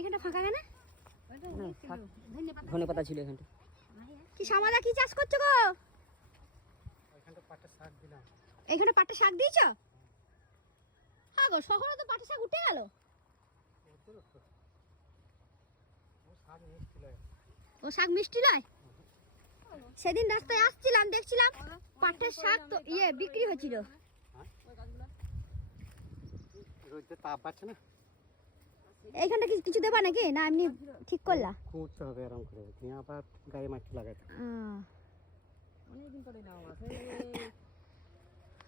এখানটা ফাঁকা কেন? ধনে পাতা ছিল। এখানটা। কি সামাদা কি চাষ করছ গো? ওইখানটা পাটে শাক দিলাম। এখানে পাটের শাক দিয়েছ? হ্যাঁ গো শহরে তো পাটের শাক উঠে গেল। ও শাক মিষ্টি লাগে ও শাক মিষ্টি নয় সেদিন রাস্তায় আসছিলাম দেখছিলাম পাটের শাক তো ইয়ে বিক্রি হচ্ছিল রোদে তাপ পাচ্ছে না। এইখানটা কি কিছু দেবা নাকি? না এমনি ঠিক করলা? খুঁড়তে হবে আরাম করে। দিয়ে আবার গায়ে মাটি লাগাতে অনেকদিন পরে নাও আছে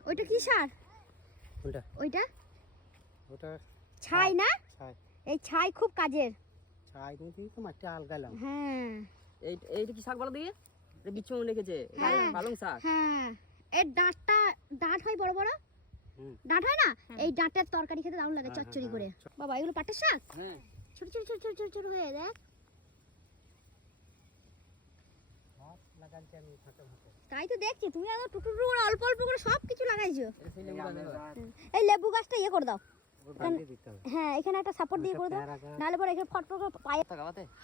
ওইটা কি সার? কোনটা? ওইটা? ওটা ছাই না? ছাই এই ছাই খুব কাজের। ছাই দিয়ে তো মাটি আলগালাম হ্যাঁ। এই এইটা কি শাক বলো দিয়ে? বিচ্ছু রেখেছে হ্যাঁ। পালং শাক। হ্যাঁ। এর ডাঁটটা ডাঁট হয় বড় বড়। ডাঁট হয় না? এই ডাঁটের তরকারি খেতে দারুণ লাগে হ্যাঁ, চচ্চড়ি হ্যাঁ, করে। হ্যাঁ। বাবা এগুলো পাটের শাক? হ্যাঁ। ছোট ছোট ছোট ছোট ছোট ছোট হয়ে দেখ সব তাই তো দেখছি তুমি একদম টুকু টুকু করে অল্প অল্প করে সব কিছু লাগাইছো। এই লেবু গাছটা ইয়ে করে দাও। হ্যাঁ এখানে একটা সাপোর্ট দিয়ে করে দাও। নাহলে পরে এখানে ফট ফট করে পায়ে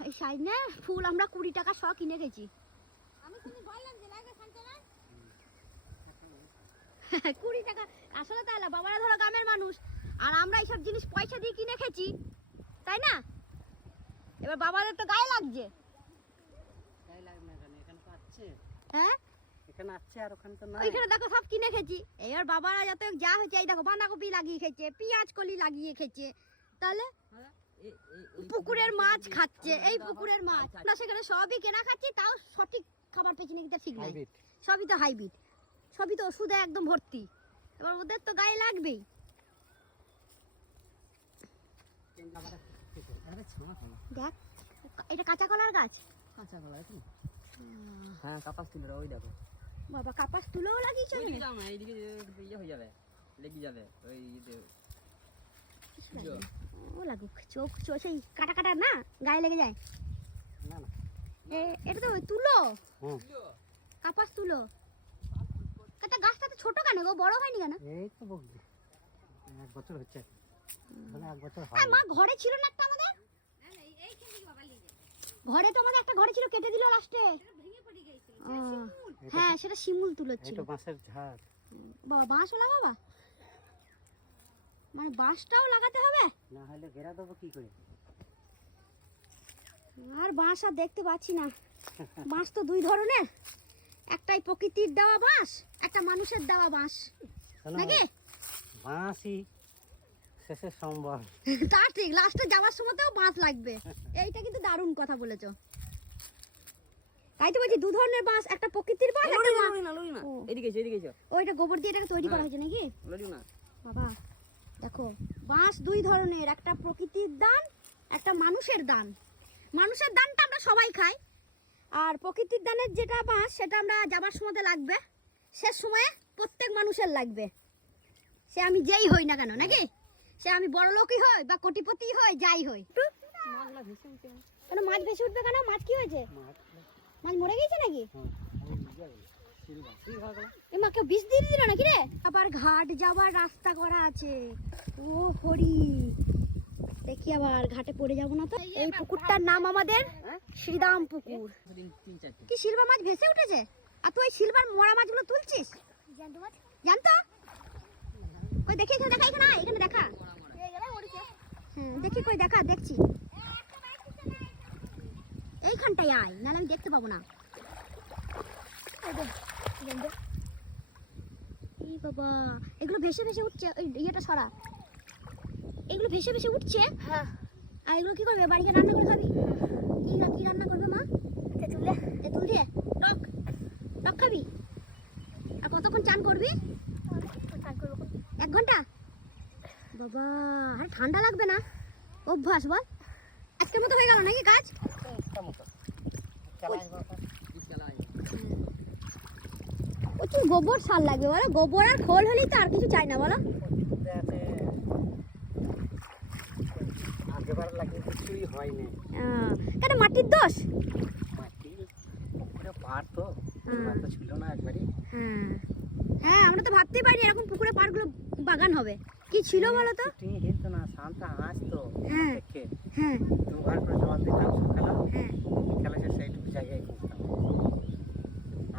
এই সাইড না ফুল আমরা কুড়ি টাকা শ কিনে গেছি কুড়ি টাকা। আসলে তাহলে বাবারা ধরো গ্রামের মানুষ আর আমরা এইসব জিনিস পয়সা দিয়ে কিনে খেয়েছি তাই না? এবার বাবাদের তো গায়ে লাগছে। গায়ে লাগবে না এখানে তো আছে। হ্যাঁ? এখানে আছে আর ওখানে তো নাই। ওইখানে দেখো সব কিনে এবার বাবারা যত যা হয়েছে এই দেখো বাঁধাকপি লাগিয়ে খেয়েছে পেঁয়াজ কলি লাগিয়ে খেয়েছে। তাহলে? এই- পুকুরের মাছ খাচ্ছে এই পুকুরের মাছ। না সেখানে সবই কেনা খাচ্ছি তাও সঠিক খাবার পেছনে কিন্তু ঠিক নাই। সবই তো হাইব্রিড সবই তো ওষুধে একদম ভর্তি। এবার ওদের তো গায়ে লাগবেই। দেখ এটা কাঁচা কলার গাছ? কাঁচা কলা হ্যাঁ কাপাস তুলে ওই দেখো। বাবা কাপাস তুলেও লাগিয়েছে এইদিকে ইয়ে হয়ে যাবে লেগে যাবে ওই ও লাগুক চোখ চোখ সেই কাটা কাটা না গায়ে লেগে যায়। না না। এটা তো তুলো। কাপাস তুলো। কাটা গাছটা তো ছোট কেন গো? বড় হয়নি কেন? এই তো বকবি। এক বছর হচ্ছে। মানে এক বছর হ্যাঁ মা ঘরে ছিল না একটা আমাদের? ঘরে তো আমাদের একটা ঘরে ছিল কেটে দিল লাস্টে। হ্যাঁ সেটা শিমুল। তুলো এই ছিল তো বাঁশের ঝাড়। বাবা বাঁশও লাগাবা মানে বাঁশটাও লাগাতে হবে? না হলে ঘেরা দেবো কি করে? আর বাঁশ আর দেখতে পাচ্ছি না। বাঁশ তো দুই ধরনের। একটাই প্রকৃতির দেওয়া বাঁশ একটা মানুষের দেওয়া বাঁশ। নাকি? বাঁশই শেষে সম্বল। তা ঠিক লাস্টে যাওয়ার সময়তেও বাঁশ লাগবে। এইটা কিন্তু দারুণ কথা বলেছ। তাই তো বলছি দু ধরনের বাঁশ একটা প্রকৃতির বাঁশ একটা না লড়ি না এদিকে এদিকে। ওইটা গোবর দিয়ে এটাকে তৈরি করা হয়েছে নাকি? লড়ি না। বাবা দেখো বাঁশ দুই ধরনের একটা প্রকৃতির দান একটা মানুষের দান। মানুষের দানটা আমরা সবাই খাই। আর প্রকৃতির দানের যেটা বাঁশ সেটা আমরা যাবার সময়তে লাগবে। সে সময়ে প্রত্যেক মানুষের লাগবে। সে আমি যেই হই না কেন, নাকি? সে আমি বড় লোকই হই বা কোটিপতি হই, যাই হই। কেন মাছ ভেসে উঠবে কেন? মাছ কি হয়েছে? মাছ মরে গেছে নাকি। এ বিষ দিয়ে দিল নাকি রে? আবার ঘাট যাওয়ার রাস্তা করা আছে। ও হরি। দেখি আবার ঘাটে পড়ে যাব না তো। এই পুকুরটার নাম আমাদের শ্রীরাম পুকুর। কি সিলভার মাছ ভেসে উঠেছে? আর তুই সিলভার মরা মাছগুলো তুলছিস? জানতো ওই দেখি এখানে দেখা এখানে এখানে দেখা। হ্যাঁ দেখি কই দেখা দেখছি। এইখানটায় আয় নাহলে আমি দেখতে পাবো না। এই বাবা এগুলো ভেসে ভেসে উঠছে ইয়েটা সরা। এগুলো ভেসে ভেসে উঠছে। হ্যাঁ। আর এগুলো কি করবে? বাড়িতে রান্না করে খাবি? কি না কি রান্না করবে মা? তেঁতুলে তেঁতুল দিয়ে? টক। টক খাবি? আর কতক্ষণ চান করবি? এক ঘণ্টা? বাবা আর ঠান্ডা লাগবে না? অভ্যাস বল। আজকের মতো হয়ে গেল নাকি কাজ? প্রচুর গোবর সার লাগবে বলো? গোবর আর খোল হলেই তো আর কিছু চাই না বলো পদ্ধতিতে আছে। আগেবার লাগিয়ে কিছুই হয়নি। আহ, কেন মাটির দোষ? মাটি পুকুরে পার তো। ছিল না একবারই। হ্যাঁ। হ্যাঁ আমরা তো ভাবতেই পারি এরকম পুকুরে পাড়গুলো বাগান হবে। কি ছিল বলো তো? শুটিং হিত না শান্ত হাসতো হ্যাঁ। দেখে। হ্যাঁ। দু দিতাম সকালে। হ্যাঁ। বিকালে এসে সেইটুকু জায়গায় খুঁজতাম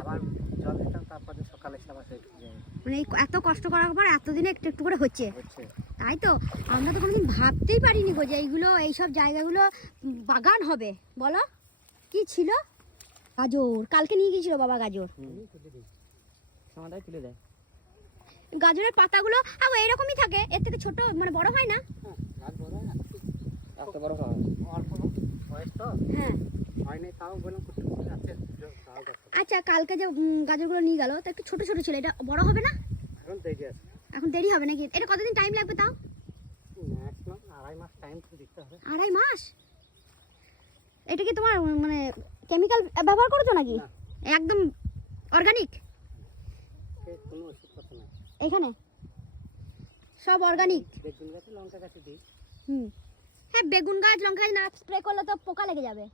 আবার জল দিতাম তারপরে সকালে এসে আবার সেইটুকু জায়গায় মানে এত কষ্ট করার পর এতদিনে একটু একটু করে হচ্ছে। হচ্ছে। তাই তো? আমরা তো কোনোদিন ভাবতেই পারিনি গো যে এইগুলো এইসব জায়গাগুলো বাগান হবে। বলো কি ছিল? গাজর। কালকে নিয়ে গিয়েছিল বাবা গাজর। তুলে দেয় গাজরের পাতাগুলো আবার এরকমই থাকে। এর থেকে ছোট মানে বড় হয় না? হ্যাঁ। আচ্ছা কালকে যে গাজরগুলো নিয়ে গেল তো একটু ছোট ছোট ছিল। এটা বড় হবে না? এখন এখন দেরি হবে নাকি? এটা কতদিন টাইম লাগবে তাও? আড়াই মাস টাইম তো দিতে হবে। আড়াই মাস? এটা কি তোমার মানে কেমিক্যাল ব্যবহার করেছ নাকি? একদম অর্গানিক এখানে? সব অর্গানিক বেগুন গাছে লঙ্কা গাছে দিই। হুম। হ্যাঁ বেগুন গাছ লঙ্কা গাছ না স্প্রে করলে তো পোকা লেগে যাবে।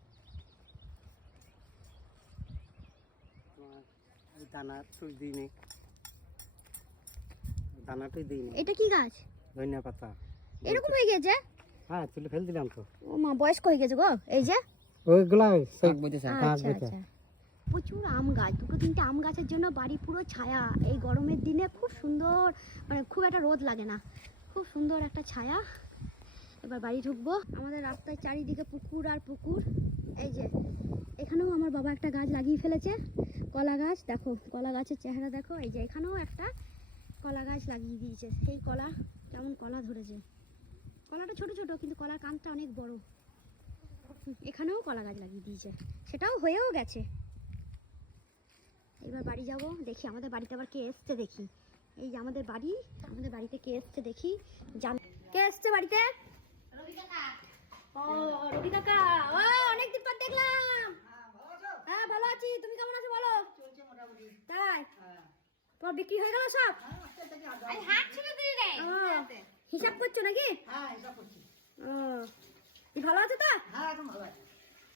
দানা দিই দানাটাই দিই নি এটা কি গাছ? ধনিয়া পাতা। এরকম হয়ে গেছে? হ্যাঁ তুলে ফেল দিলাম তো। ও মা বয়স্ক হয়ে গেছে গো। এই যে? ওইগুলা শাক বইতেছে গাছ আচ্ছা আচ্ছা। প্রচুর আম গাছ। দুটো তিনটে আম গাছের জন্য বাড়ি পুরো ছায়া। এই গরমের দিনে খুব সুন্দর মানে খুব একটা রোদ লাগে না। খুব সুন্দর একটা ছায়া। এবার বাড়ি ঢুকবো। আমাদের রাস্তায় চারিদিকে পুকুর আর পুকুর। এই যে এখানেও আমার বাবা একটা গাছ লাগিয়ে ফেলেছে। কলা গাছ দেখো কলা গাছের চেহারা দেখো। এই যে এখানেও একটা কলা গাছ লাগিয়ে দিয়েছে। সেই কলা কেমন কলা ধরেছে। কলাটা ছোট ছোট কিন্তু কলার কানটা অনেক বড়। এখানেও কলা গাছ লাগিয়ে দিয়েছে। সেটাও হয়েও গেছে। এবার বাড়ি যাব দেখি আমাদের বাড়িতে আবার কে এসছে দেখি। এই যে আমাদের বাড়ি আমাদের বাড়িতে কে এসছে দেখি। জান কে এসছে বাড়িতে? রবি কাকা। ও রবি কাকা। ও অনেকদিন পর দেখলাম হ্যাঁ ভালো আছি তুমি কেমন আছো বলো তাই তোমার বিক্রি হয়ে গেল সব? হিসাব করছ নাকি? ও, ভালো আছে তো?